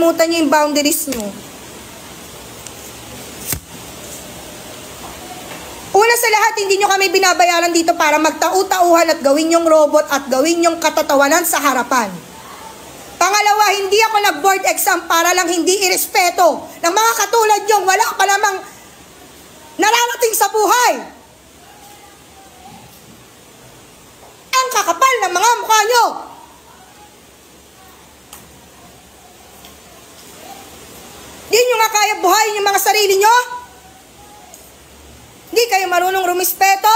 nakakalimutan nyo yung boundaries nyo. Una sa lahat, hindi nyo kami binabayaran dito para magtau-tauhan at gawin yung robot at gawin yung katatawanan sa harapan. Pangalawa, hindi ako nag-board exam para lang hindi irespeto ng mga katulad yung wala pa namang nararating sa buhay. Ang kakapal ng mga mukha nyo. Di nyo nga kaya buhayin yung mga sarili nyo? Hindi kayo marunong rumispeto?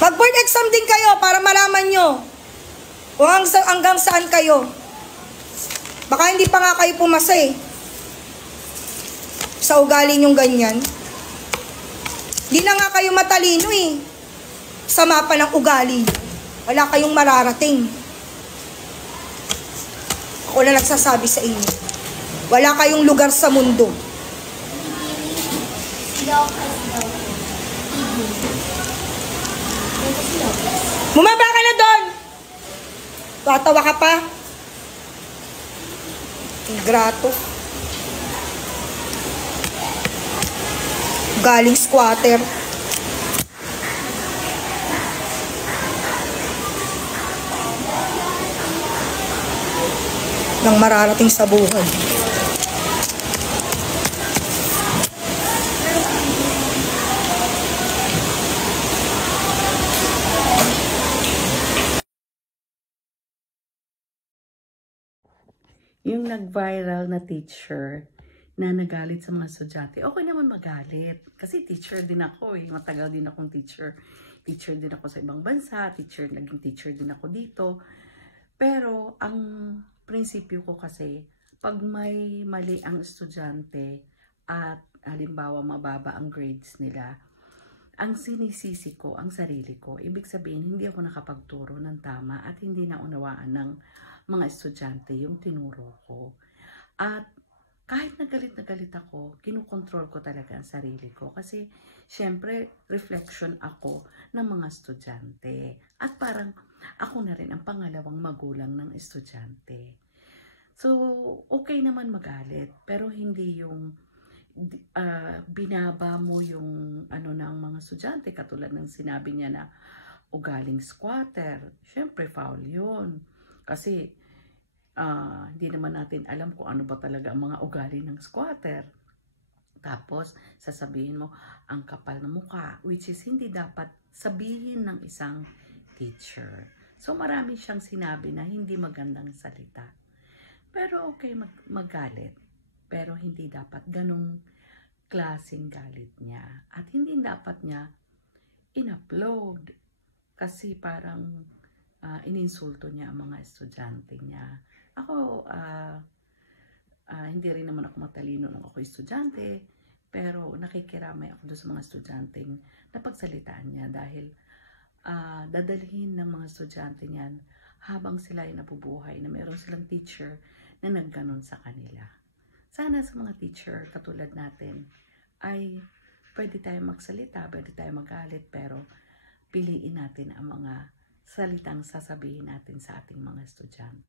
Mag-board exam din kayo para malaman nyo kung hanggang saan kayo. Baka hindi pa nga kayo pumasa eh. Sa ugali nyong ganyan. Di na nga kayo matalino eh. Sa mapa ng ugali. Wala kayong mararating. Ako na nagsasabi sa inyo. Wala kayong lugar sa mundo. Bumaba ka na doon. Tatawa ka pa. Ingrato. Galing squatter. Nang mararating sa buhay. Yung nag-viral na teacher na nagalit sa mga estudyante, okay naman magalit. Kasi teacher din ako eh. Matagal din akong teacher. Teacher din ako sa ibang bansa. Naging teacher din ako dito. Pero ang prinsipyo ko kasi, pag may mali ang estudyante at halimbawa mababa ang grades nila, ang sinisisi ko, ang sarili ko, ibig sabihin hindi ako nakapagturo ng tama at hindi naunawaan ng mga estudyante yung tinuro ko. At kahit na galit ako, kinukontrol ko talaga ang sarili ko. Kasi syempre, reflection ako ng mga estudyante. At parang ako na rin ang pangalawang magulang ng estudyante. So, okay naman magalit. Pero hindi yung binaba mo yung ano ng mga estudyante. Katulad ng sinabi niya na ugaling squatter. Syempre, foul yun. Kasi hindi naman natin alam kung ano ba talaga ang mga ugali ng squatter. Tapos, sasabihin mo, ang kapal ng mukha, which is hindi dapat sabihin ng isang teacher. So, marami siyang sinabi na hindi magandang salita. Pero okay, magalit. Pero hindi dapat ganong klaseng galit niya. At hindi dapat niya in-upload. Kasi parang ininsulto niya ang mga estudyante niya. Ako, hindi rin naman ako matalino nung ako estudyante, pero nakikiramay ako doon sa mga estudyanteng napagsalitaan niya dahil dadalhin ng mga estudyante niyan habang sila ay nabubuhay na meron silang teacher na nagganon sa kanila. Sana sa mga teacher katulad natin ay pwede tayong magsalita, pwede tayong magalit, pero piliin natin ang mga salitang sasabihin natin sa ating mga estudyante.